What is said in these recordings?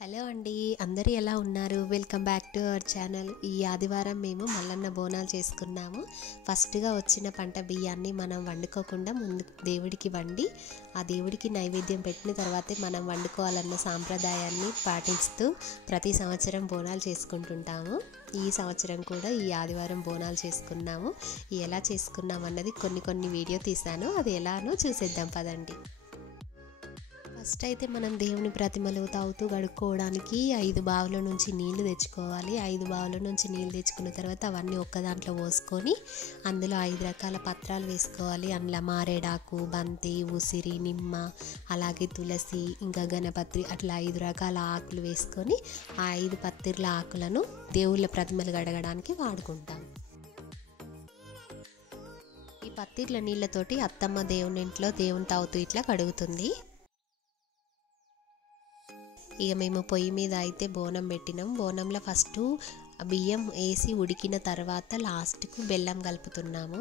Hello అండి, అందరూ ఎలా ఉన్నారు? Welcome back to our channel. ఈ ఆదివారం మేము మల్లన్న బోనాలు చేసుకున్నాము. ఫస్ట్గా వచ్చిన పంట బియ్యాన్ని మనం వండుకోకుండా ముందు దేవుడికి వండి ఆ దేవుడికి నైవేద్యం పెట్టిన తర్వాతే మనం వండుకోవాలన్న సాంప్రదాయాన్ని పాటిస్తూ ప్రతి సంవత్సరం బోనాలు చేసుకుంటుంటాము. ఈ సంవత్సరం కూడా ఈ ఆదివారం బోనాలు చేసుకున్నాము. ఎలా చేసుకున్నాం అన్నది కొన్ని వీడియో తీశాను, అది ఎలానో చూసేద్దాం పదండి. ఫస్ట్ అయితే మనం దేవుని ప్రతిమలు తాగుతూ కడుక్కోవడానికి 5 బావుల నుంచి నీళ్లు తెచ్చుకోవాలి. 5 బావుల నుంచి నీళ్ళు తెచ్చుకున్న తర్వాత అవన్నీ ఒక్క దాంట్లో పోసుకొని అందులో 5 రకాల పత్రాలు వేసుకోవాలి. అందులో మారేడాకు, బంతి, ఉసిరి, నిమ్మ, అలాగే తులసి, ఇంకా గణపత్రి, అట్లా 5 రకాల ఆకులు వేసుకొని ఆ 5 పత్తిర్ల ఆకులను దేవుళ్ళ ప్రతిమలు కడగడానికి వాడుకుంటాం. ఈ పత్తిర్ల నీళ్ళతోటి అత్తమ్మ దేవుని ఇంట్లో దేవుని తాగుతూ ఇట్లా కడుగుతుంది. ఇక మేము పొయ్యి మీద అయితే బోనం పెట్టినాం. బోనంలో ఫస్ట్ బియ్యం వేసి ఉడికిన తర్వాత లాస్ట్కు బెల్లం కలుపుతున్నాము.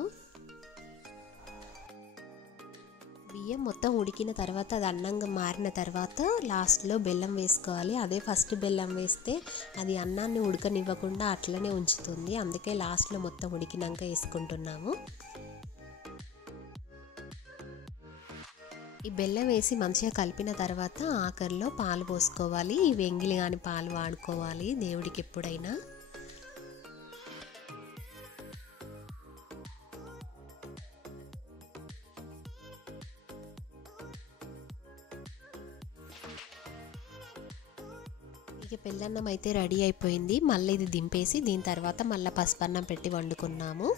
బియ్యం మొత్తం ఉడికిన తర్వాత అది అన్నంగా మారిన తర్వాత లాస్ట్లో బెల్లం వేసుకోవాలి. అదే ఫస్ట్ బెల్లం వేస్తే అది అన్నాన్ని ఉడకనివ్వకుండా అట్లనే ఉంచుతుంది. అందుకే లాస్ట్లో మొత్తం ఉడికినాక వేసుకుంటున్నాము. ఈ బెల్లం వేసి మంచిగా కలిపిన తర్వాత ఆఖరిలో పాలు పోసుకోవాలి. ఈ వెంగిలి కానీ పాలు వాడుకోవాలి దేవుడికి ఎప్పుడైనా. ఇక పెళ్ళన్నం అయితే రెడీ అయిపోయింది. మళ్ళీ ఇది దింపేసి దీని తర్వాత మళ్ళీ పసుపన్నం పెట్టి వండుకున్నాము.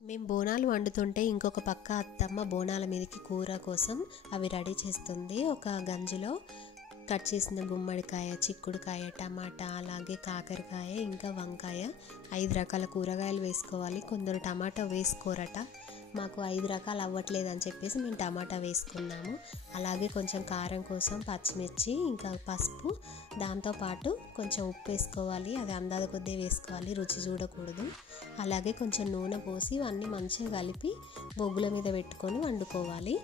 మేము బోనాలు వండుతుంటే ఇంకొక పక్క అత్తమ్మ బోనాల మీదకి కూర కోసం అవి రెడీ చేస్తుంది. ఒక గంజిలో కట్ చేసిన గుమ్మడికాయ, చిక్కుడుకాయ, టమాటా, అలాగే కాకరకాయ, ఇంకా వంకాయ, 5 రకాల కూరగాయలు వేసుకోవాలి. కొందరు టమాటా వేసుకోరట. మాకు 5 రకాలు అవ్వట్లేదు అని చెప్పేసి మేము టమాటా వేసుకున్నాము. అలాగే కొంచెం కారం కోసం పచ్చిమిర్చి, ఇంకా పసుపు, దాంతోపాటు కొంచెం ఉప్పు వేసుకోవాలి. అది అందాజ కొద్ది వేసుకోవాలి, రుచి చూడకూడదు. అలాగే కొంచెం నూనె పోసి అన్నీ మంచిగా కలిపి బొగ్గుల మీద పెట్టుకొని వండుకోవాలి.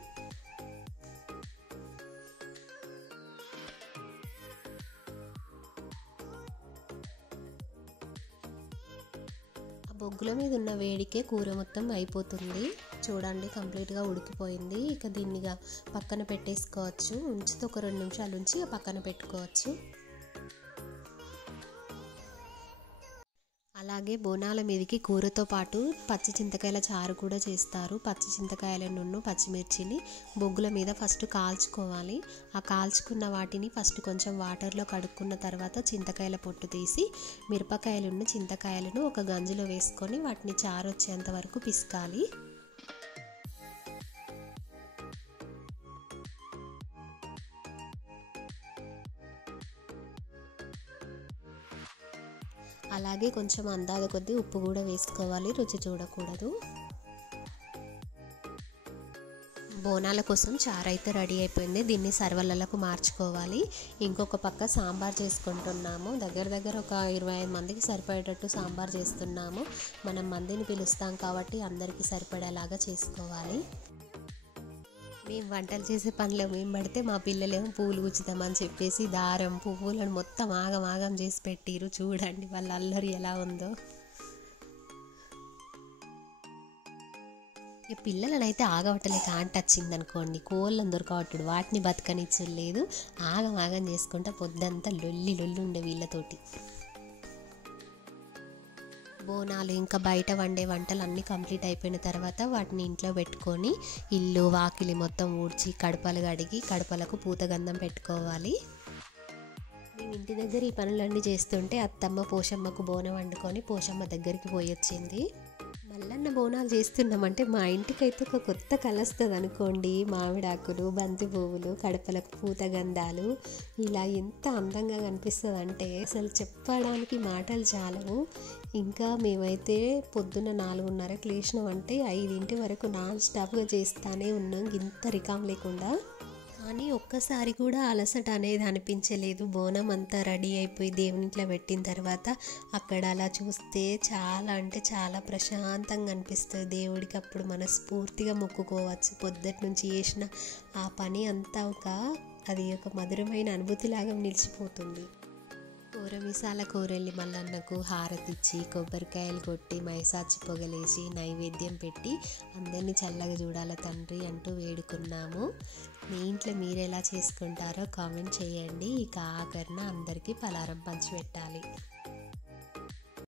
బొగ్గుల మీద ఉన్న వేడికే కూర మొత్తం అయిపోతుంది. చూడండి, కంప్లీట్గా ఉడికిపోయింది. ఇక దీన్నిగా పక్కన పెట్టేసుకోవచ్చు. ఉంచితే ఒక 2 నిమిషాలు ఉంచి పక్కన పెట్టుకోవచ్చు. అలాగే బోనాల మీదకి కూరతో పాటు పచ్చి చింతకాయల చారు కూడా చేస్తారు. పచ్చి చింతకాయలను, పచ్చిమిర్చిని బొగ్గుల మీద ఫస్ట్ కాల్చుకోవాలి. ఆ కాల్చుకున్న వాటిని ఫస్ట్ కొంచెం వాటర్లో కడుక్కున్న తర్వాత చింతకాయల పొట్టు తీసి మిరపకాయలను, చింతకాయలను ఒక గంజిలో వేసుకొని వాటిని చారు వచ్చేంత వరకు పిసకాలి. అలాగే కొంచెం అందాజ కొద్దీ ఉప్పు కూడా వేసుకోవాలి, రుచి చూడకూడదు. బోనాల కోసం చారు అయితే రెడీ అయిపోయింది. దీన్ని సర్వలలకు మార్చుకోవాలి. ఇంకొక పక్క సాంబార్ చేసుకుంటున్నాము. దగ్గర ఒక 25 మందికి సరిపడేటట్టు సాంబార్ చేస్తున్నాము. మనం మందిని పిలుస్తాం కాబట్టి అందరికీ సరిపడేలాగా చేసుకోవాలి. మేము వంటలు చేసే పనిలో మేము పడితే మా పిల్లలేమో పూలు గుచ్చుదామని చెప్పేసి దారం, పువ్వులను మొత్తం ఆగం చేసి పెట్టిరు. చూడండి వాళ్ళ అల్లరి ఎలా ఉందో. ఈ పిల్లలను అయితే ఆగవట్టలేక ఆంట వచ్చిందనుకోండి, కోళ్ళని దొరకవట్టుడు, వాటిని బతకనిచ్చలేదు. ఆగం చేసుకుంటా పొద్దంతా లొల్లి ఉండే వీళ్ళతోటి. బోనాలు ఇంకా బయట వండే వంటలు అన్నీ కంప్లీట్ అయిపోయిన తర్వాత వాటిని ఇంట్లో పెట్టుకొని ఇల్లు వాకిలి మొత్తం ఊడ్చి కడపలు కడిగి కడపలకు పూతగంధం పెట్టుకోవాలి. మేము ఇంటి దగ్గర ఈ పనులన్నీ చేస్తుంటే అత్తమ్మ పోషమ్మకు బోనం వండుకొని పోషమ్మ దగ్గరికి పోయి వచ్చింది. మల్లన్న బోనాలు చేస్తున్నామంటే మా ఇంటికైతే ఒక కొత్త కళ వస్తుంది అనుకోండి. మామిడాకులు, బంతి పువ్వులు, కడపలకు పూతగంధాలు, ఇలా ఎంత అందంగా కనిపిస్తుంది అంటే అసలు చెప్పడానికి మాటలు చాలవు. ఇంకా మేమైతే పొద్దున్న 4:30కి లేచినామంటే 5 వరకు నాన్ స్టాప్గా చేస్తూనే ఉన్నాం, ఇంత రికాం లేకుండా. కానీ ఒక్కసారి కూడా అలసట అనేది అనిపించలేదు. బోనం అంతా రెడీ అయిపోయి దేవునిట్లో పెట్టిన తర్వాత అక్కడ అలా చూస్తే చాలా అంటే చాలా ప్రశాంతంగా అనిపిస్తుంది. దేవుడికి అప్పుడు మనస్ఫూర్తిగా మొక్కుకోవచ్చు. పొద్దుటి నుంచి చేసిన ఆ పని అంతా అది ఒక మధురమైన అనుభూతిలాగా నిలిచిపోతుంది. కూరమిసాల కూరెళ్ళి మల్లన్నకు హారతిచ్చి కొబ్బరికాయలు కొట్టి మైసాచి పొగలేసి నైవేద్యం పెట్టి అందరినీ చల్లగా చూడాల తండ్రి అంటూ వేడుకున్నాము. మీ ఇంట్లో మీరు ఎలా చేసుకుంటారో కామెంట్ చేయండి. ఇక ఆఖరిన అందరికీ పలారం పంచిపెట్టాలి.